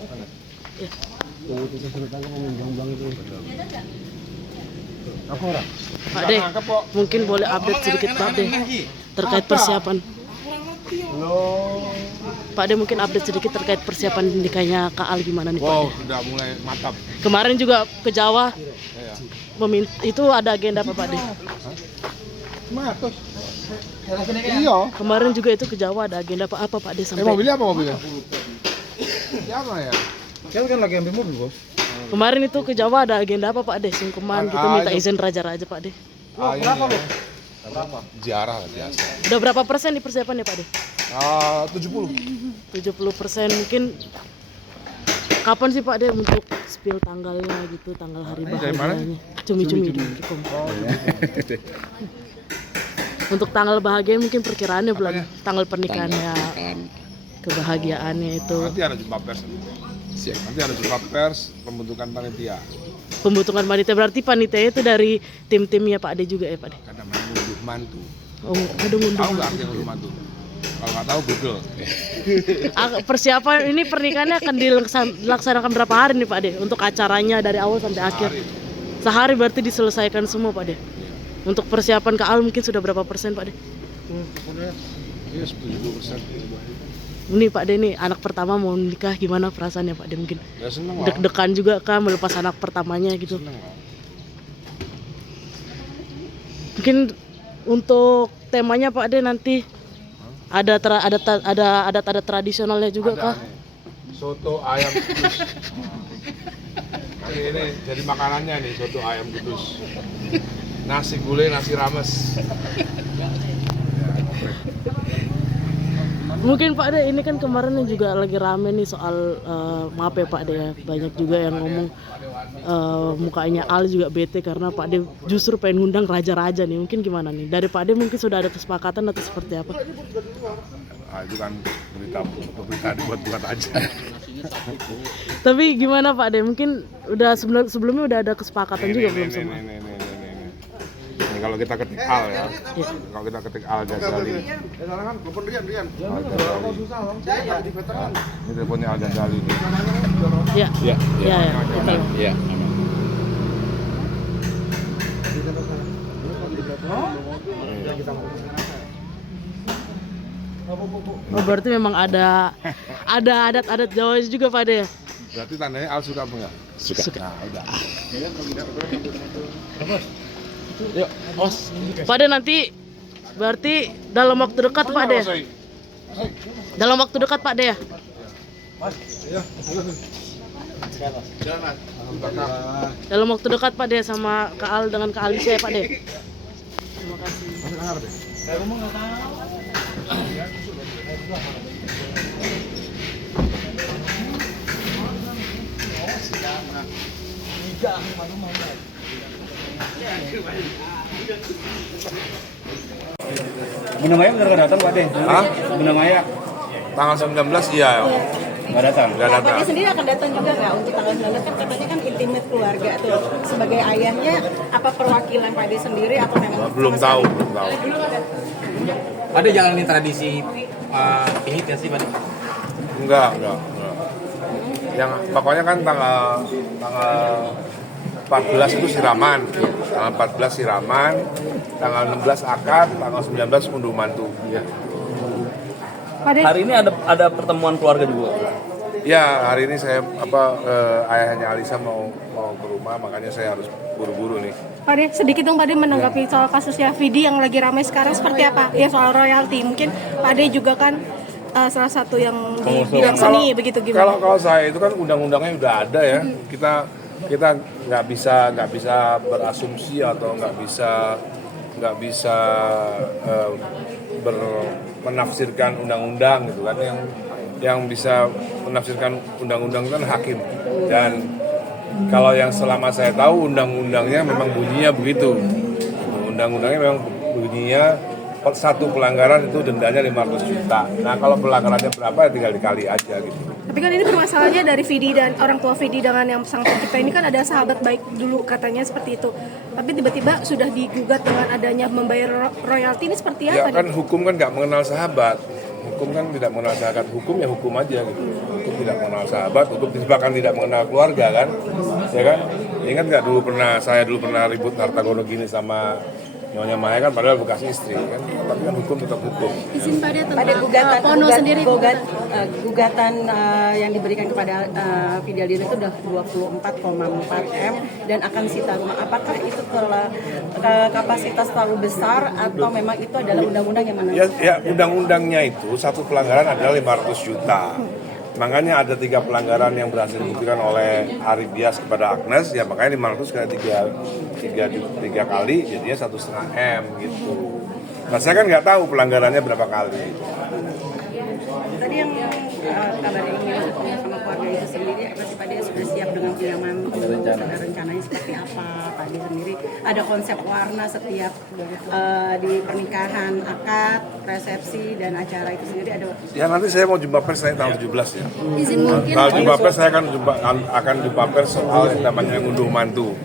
Ya. Yang itu saya sudah tangkap yang itu. Apa orang? Pak De, mungkin boleh update sedikit Pak De terkait persiapan. Pak De mungkin update sedikit terkait persiapan nikahnya Kak Al gimana nih Pak De? Wow, sudah mulai mantap. Kemarin juga ke Jawa, Ya. itu ada agenda apa Pak De? Matos. Iya. Kemarin juga itu ke Jawa ada agenda apa Pak De sampai? Mobilnya apa mobilnya? Siapa ya? Kan lagi ambil mobil, Bos. Kemarin itu ke Jawa ada agenda apa Pak De? Sungkeman gitu minta izin raja-raja Pak De. Berapa lu? Berapa? Ziarah biasa. Udah berapa persen di persiapannya Pak De? 70. 70% mungkin. Kapan sih Pak De untuk spill tanggalnya gitu, tanggal hari bahagianya? Cumi-cumi di Kipom. Untuk tanggal bahagia mungkin perkiraannya bulan tanggal pernikahannya, kebahagiaannya itu. Nanti ada jumpa pers. Nanti ada jumpa pers, pembentukan panitia. Pembentukan panitia berarti panitia itu dari tim-timnya Pak De juga ya Pak De? Karena mengunduh mantu. Oh, ada ngunduh. Tahu nggak arti ngunduh mantu? Kalau nggak tahu Google. Persiapan ini pernikahannya akan dilaksanakan berapa hari nih Pak De? Untuk acaranya dari awal sampai akhir? Sehari berarti diselesaikan semua Pak De? Untuk persiapan Kak Al mungkin sudah berapa persen Pak De? Iya 70%. Ini Pak De nih anak pertama mau nikah gimana perasaannya Pak De mungkin? Ya seneng lah. Deg-degan juga kan melepas anak pertamanya gitu. Seneng lah. Mungkin untuk temanya Pak De nanti ada adat-adat tradisionalnya juga Ada kah? nih, soto ayam kudus. Nanti ini jadi makanannya nih soto ayam kudus. Nasi gulai, nasi rames. Mungkin Pak De ini kan kemarin juga lagi rame nih soal maaf ya Pak De ya, banyak juga yang ngomong mukanya Al juga bete karena Pak De justru pengen ngundang raja-raja nih. Mungkin gimana nih? Dari Pak De mungkin sudah ada kesepakatan atau seperti apa? Nah, itu kan berita dibuat-buat aja. Tapi gimana Pak De? Mungkin udah sebelumnya udah ada kesepakatan juga belum sama? Ini kalau kita ketik Al ya. Kalau kita ketik Al Ghazali. Ini teleponnya Al Ghazali. Iya. Iya. Iya. Iya. Oh berarti memang ada adat-adat Jawa juga Pak De ya? Berarti tandanya Al suka apa enggak? Suka. Nah, udah. Yuk, Os. Pak De nanti berarti dalam waktu dekat Pak De? Dalam waktu dekat Pak De ya? Dalam waktu dekat Pak De sama Kak Al dengan Kak Alisa ya Pak De? Terima kasih. Bunda Maya benar nggak datang Pak De? Hah? Bunda Maya Tanggal 19 iya. nggak datang. Nggak Pak datang. De sendiri akan datang juga nggak untuk tanggal 19 kan katanya kan intimate keluarga tuh sebagai ayahnya apa perwakilan Pak De sendiri atau memang Belum sama tahu, sekali? belum tahu. Ada jalanin tradisi pihit ya sih, Pak? Enggak. Yang pokoknya kan tanggal 14 itu siraman. Tanggal 14 siraman, tanggal 16 akad, tanggal 19 unduh mantu. Ya. Hari ini ada pertemuan keluarga juga. Ya, hari ini saya ayahnya Alisa mau ke rumah, makanya saya harus buru-buru nih. Pak De, sedikit dong Pak De menanggapi soal kasusnya Vidi yang lagi ramai sekarang seperti apa? Ya soal royalti, mungkin Pak De juga kan salah satu yang di bidang seni begitu gimana? Kalau saya itu kan undang-undangnya udah ada ya. Kita nggak bisa berasumsi atau nggak bisa menafsirkan undang-undang gitu kan. Yang bisa menafsirkan undang-undang itu kan hakim. Dan kalau yang selama saya tahu undang-undangnya memang bunyinya begitu. Undang-undangnya memang bunyinya satu pelanggaran itu dendanya 500 juta. Nah kalau pelanggarannya berapa ya tinggal dikali aja gitu. Tapi kan ini permasalahannya dari Vidi dan orang tua Vidi dengan yang sang pencipta ini kan ada sahabat baik dulu katanya seperti itu. Tapi tiba-tiba sudah digugat dengan adanya membayar royalti ini seperti Ya apa? kan hukum kan nggak mengenal sahabat. Hukum kan tidak mengenal sahabat. Hukum ya hukum aja gitu. Hukum tidak mengenal sahabat, hukum bahkan tidak mengenal keluarga kan, ya kan? Ingat nggak saya dulu pernah ribut harta gono gini sama Nyonya Maya kan, padahal bekas istri kan, tapi kan hukum tetap hukum. Izin Pak De Pada tentang Pono sendiri. gugatan yang diberikan kepada Fidelina itu udah 24,4 M dan akan sita rumah. Apakah itu kapasitas terlalu besar atau memang itu adalah undang-undang yang mana? Ya undang-undangnya itu satu pelanggaran adalah 500 juta. Makanya ada 3 pelanggaran yang berhasil dibuktikan oleh Ari Bias kepada Agnes, ya makanya 500 kali 3 kali jadinya 1,5 M gitu. Nah saya kan nggak tahu pelanggarannya berapa kali. Tadi yang kabarnya ingin sama keluarga itu sendiri, apa sih Pak De sudah siap dengan pinjaman? Ada rencananya seperti apa Pak De sendiri? Ada konsep warna setiap di pernikahan, akad, resepsi dan acara itu sendiri ada? Ya nanti saya mau jumpa pers tanggal 17 ya. Izin mungkin. Kalau jumpa pers saya akan jumpa pers soal yang namanya ngunduh mantu.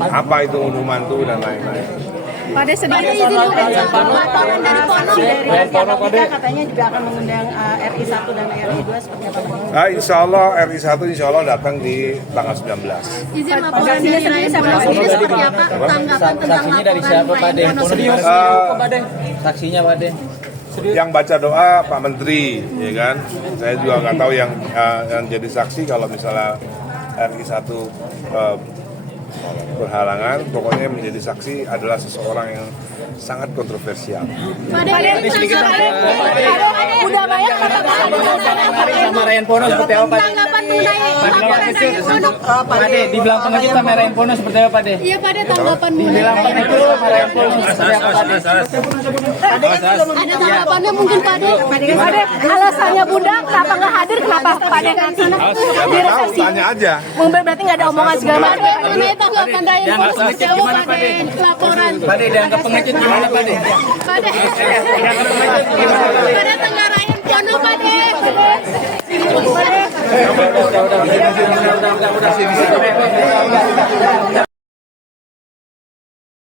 Apa itu ngunduh mantu dan lain-lain. Pak De sendiri izin juga laporan dari Pono. Dari Kpk katanya juga akan mengundang RI 1 dan RI 2 seperti apa Pak? Nah, insya Allah RI 1 insya Allah datang di tanggal 19. Izin laporan dari RI sendiri seperti apa? Tanggapan tentang laporan Wayan Pono sendiri. Saksinya Pak De. Yang baca doa Pak Menteri, ya kan? Saya juga nggak tahu yang jadi saksi kalau misalnya RI 1 berhalangan, pokoknya menjadi saksi adalah seseorang yang sangat kontroversial. Pak De, udah banyak Sama Ryan Pono seperti apa Pak De? tanggapan mengenai laporan Ryan Pono. Pak De, dibilang pengejut sama Ryan Pono seperti apa Pak De? Iya Pak De, tanggapan mengenai Pengejut sama Ryan Pono seperti apa Pak De? ada tanggapannya mungkin Pak De. Pak De, alasannya Bunda kenapa nggak hadir, kenapa Pak De kan sana di resepsi? Tanya aja. Berarti nggak ada omongan segala macam. Mengenai tanggapan Ryan Pono seperti apa Pak De? Laporan. Pak De, dianggap pengecut gimana Pak De? Pak De, pada tengah Ryan Pono Pak De. Udah.